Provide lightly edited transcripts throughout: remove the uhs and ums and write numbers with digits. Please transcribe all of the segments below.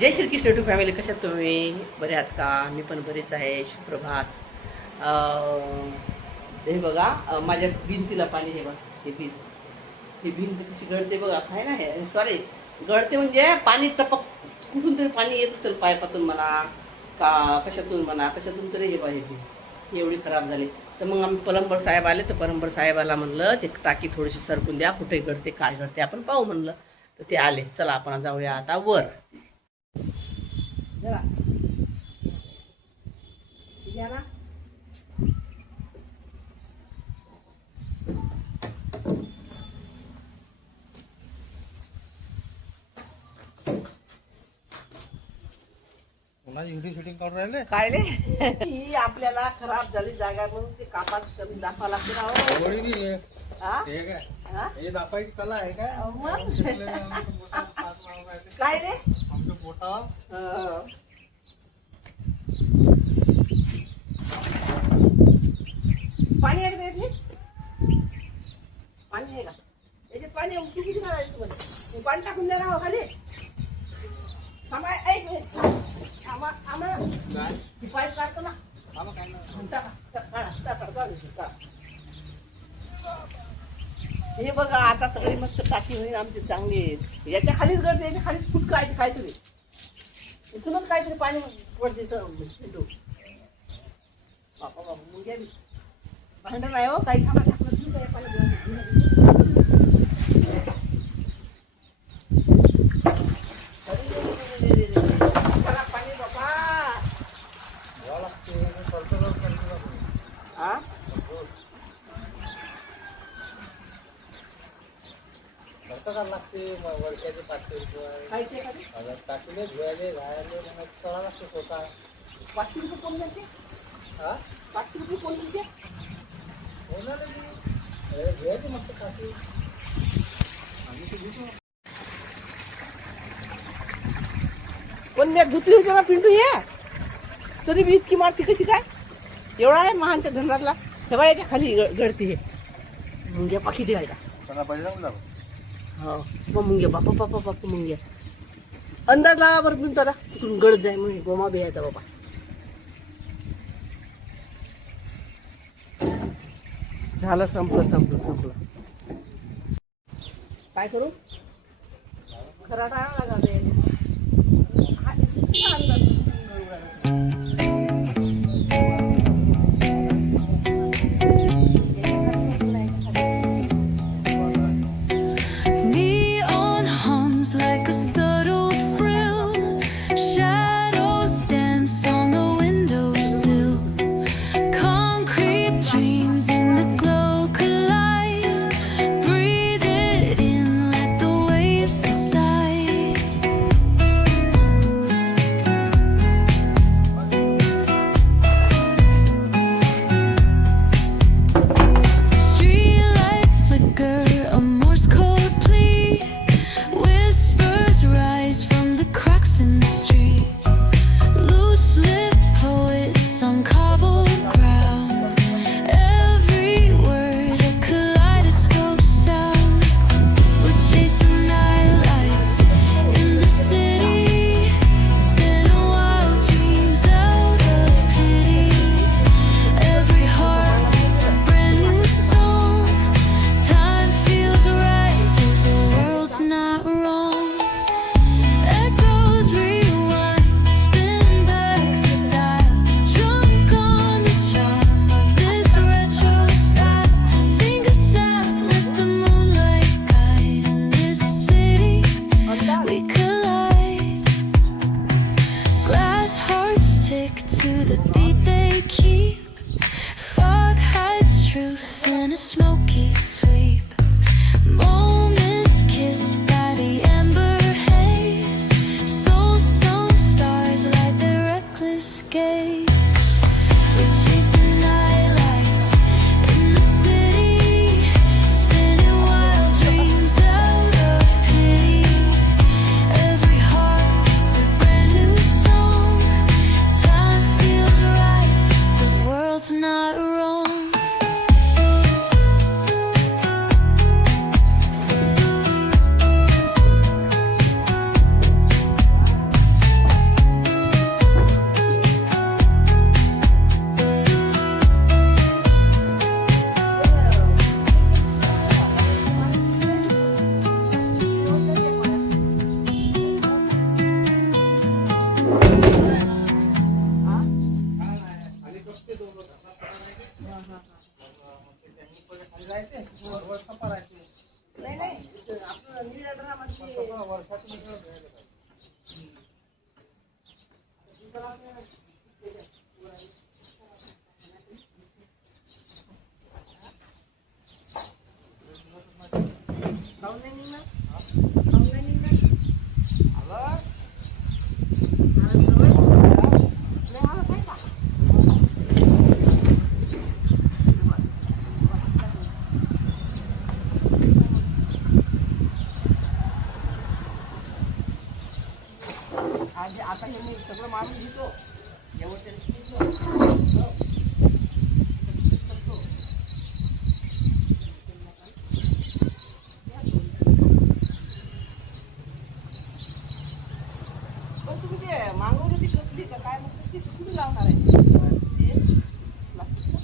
Jai Shri Krishna to family. कशात तुम्ही? बरे आहात का? मी पण बरेच आहे. सुप्रभात. हे बघा, माझ्या भिंतीला पाणी. हे बघा, ही भिंत कशी गळते बघा. काय ना, हे सॉरी, गळते म्हणजे पाणी टपक कुठून तरी पाणी येत असेल, पायपातून म्हणा का कशातून म्हणा, कशातून तरी. हे बघा, ही एवढी खराब झाली. तर मग आम्ही प्लंबर साहेब आले, तर प्लंबर साहेबाला म्हणलं ते टाकी थोडीशी सरकून द्या, कुठे गळते काय गळते आपण पाहू म्हणलं. तर ते आले. चला आपण जाऊया आता वर. जरा या ना. युट्यूब शूटिंग करून राहिले काय रे? ही आपल्याला खराब झाली जागा म्हणून ते कापात करून दाखवा लागते ना. हे दाखवायची कला आहे काय? काय रे आमच्या पोटा पाणी आहे का येत? पाणी आहे का याच्यात? पाणी तू किती करायचं तुम्हाला? पाणी टाकून द्या ना खाली. थांबा एक मिनिट. पाईप काढतो ना. हे बघा, आता सगळी मस्त टाकी होईल आमची, चांगली आहे. याच्या खालीच गळते, याच्या खालीच फुटका आहे. काय तुम्ही इथूनच काहीतरी पाणी पडते. बापा बाबा मुलग्या भांडण नाही हो काही. थांबा पाणी बाबा. हा लागते वर्षाचे 500 रुपये खायचे का? टाकीले धुवायले घायले मग चढा लागते स्वतः. 500 रुपये कोण देते? हा 500 रुपये कोण देते? होणार घ्यायचे मस्त टाकी. आम्ही ते घेतो. पण मी धुतली होती ना पिंटू. ये तरी मी इतकी मारती कशी काय? एवढा आहे महानच्या धंदातला. तेव्हा याच्या खाली गळती. हे मुंग्या पाखी दे का? त्यांना पैसे जाऊन जाऊ. हो मुंग्या बापा बापा बापा मुंग्या. अंदाज लावा बरं पिंटू आता. तिकडून गळत जाय म्हणजे गोमा बी यायचा बाबा. झालं, संपलं. काय करू? खराटा लागा दे. Neon hums like a subtle thrill. Shadows dance on the windowsill. Concrete dreams in the glow collide. Breathe it in, let the waves decide. आज आता हे मी सगळं मारून घेतो एवढं तरी घेतो. पण तुम्ही ते मागवली ती कसली का काय म्हणतात ती कुठे लावणार आहे ते प्लास्टिकचं?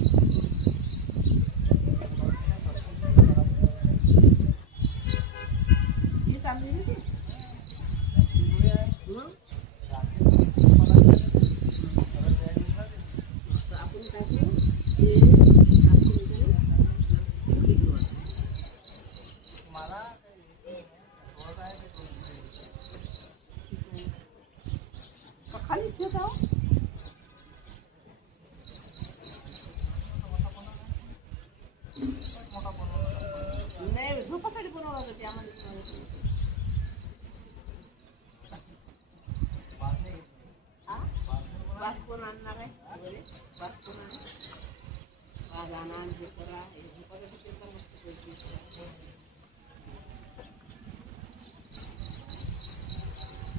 ही चांगली नाही ती? हं? तर आपण काय करू ते मला खाली ठेवत आहो. नाही झोपासाठी बनवलं होतं ते आम्हाला बास कोण आणणार आहे वगैरे? बास कोण आणणार? आज आणा आणि हे करा हे झोपासाठी ते पण मस्त पैकी.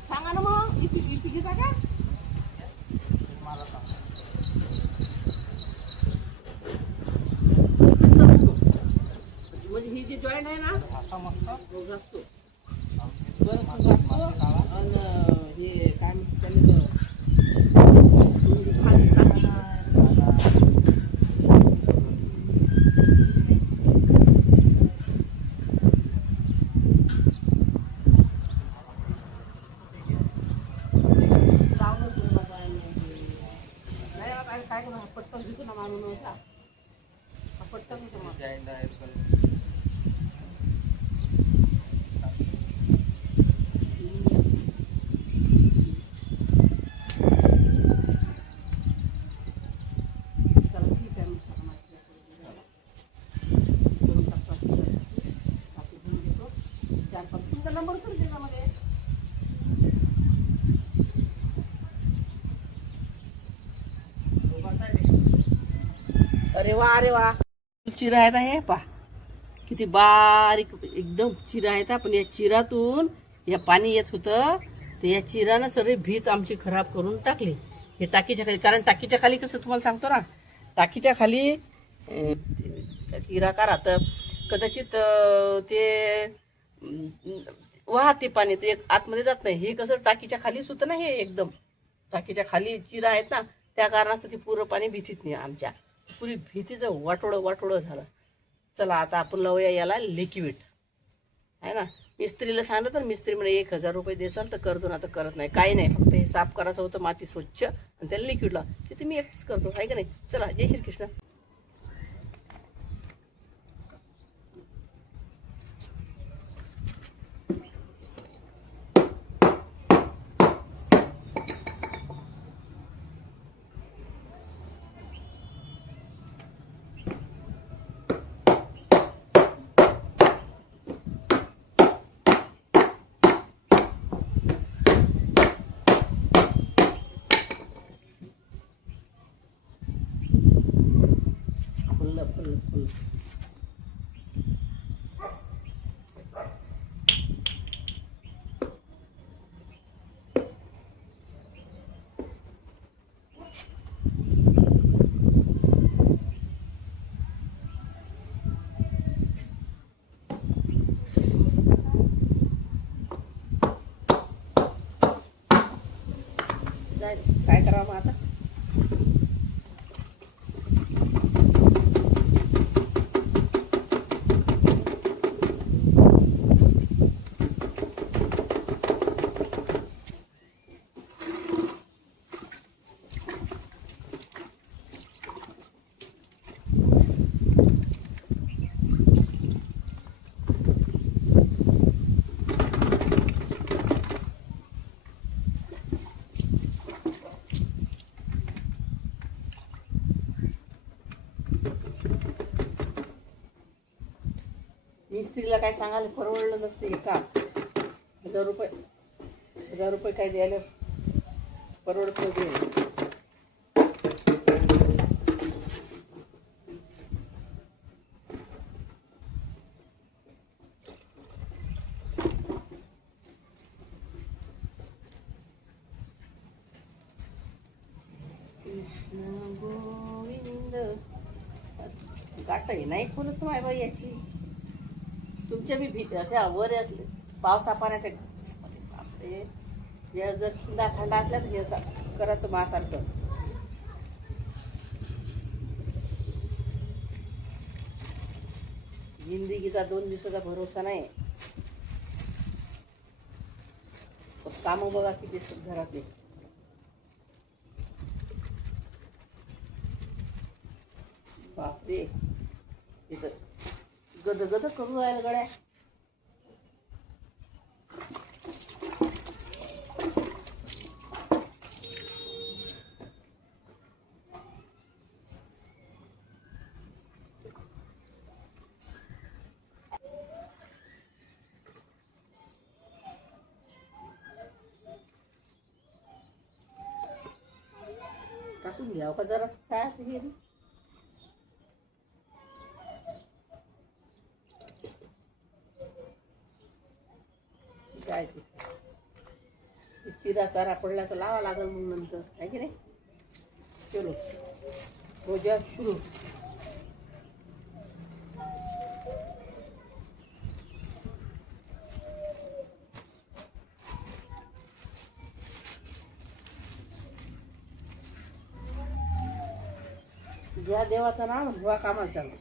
सांगा ना मग इथे इथे घेता का? मला सांग. असं होतो. म्हणजे ही जी जॉईंट आहे ना असा मस्त तो घासतो बरं घासतो आणि हे काय म्हणतात त्याला खाली टाकी लावलं तुम्ही बाबा नाही आता काय करू पटकन घेतो ना मारून होता हा पटकन घेतो मग जॉईंट आहे पण चला ठीक आहे मग चला माहिती दोन टप्प्यात टाकी घेऊन घेतो 4-5 तुमचा नंबर तर दे ना मला. अरे वा चिरा आहेत आहे पा किती बारीक एकदम चिरा आहेत पण या चिरातून या पाणी येत होतं तर या चिरानं सगळी भीत आमची खराब करून टाकली हे टाकीच्या खाली. कारण टाकीच्या खाली कसं तुम्हाला सांगतो ना टाकीच्या खाली चिरा का राहतं कदाचित ते वाहते पाणी ते आतमध्ये जात नाही. हे कसं टाकीच्या खालीच होतं ना हे एकदम टाकीच्या खाली चिरा आहेत ना त्या कारणास्तव ते पुरं पाणी भीतीत नाही आमच्या पुरी भीतीचं वाटोळं झालं. चला आता आपण लावूया याला लिक्विड आहे ना. मिस्त्रीला सांगितलं तर मिस्त्री म्हणे 1000 रुपये देसाल तर करतो ना तर करत नाही काही नाही फक्त हे साफ करायचं होतं माती स्वच्छ आणि त्याला लिक्विड लाव ते मी एकच करतो आहे का नाही. चला जय श्रीकृष्ण. फुल काय करावं मग आता. मिस्त्रीला काय सांगायला परवडलं नसते का 1000 रुपये काय द्यायला परवडत नव्हते. कृष्ण गोविंद. गाठ आहे नाही खोलत माय बाई याची. तुमच्या बी भीती अशा वर असले पावसा पाण्याच्या बापरे. हे जर खिंडा खांडा असल्या तर हे असं करायचं मासारखं. जिंदगीचा 2 दिवसाचा भरोसा नाही. काम बघा किती असतात घरातले. बापरे इथं गद गद करून राहिलं गड्या. टाकून घ्यावं का जरा काय असं हे. काय ते चिरा चारा पडला तर लावा लागल मग नंतर आहे की नाही. चलो हो जा सुरू. ज्या देवाचं नाम ह्या कामात चालू.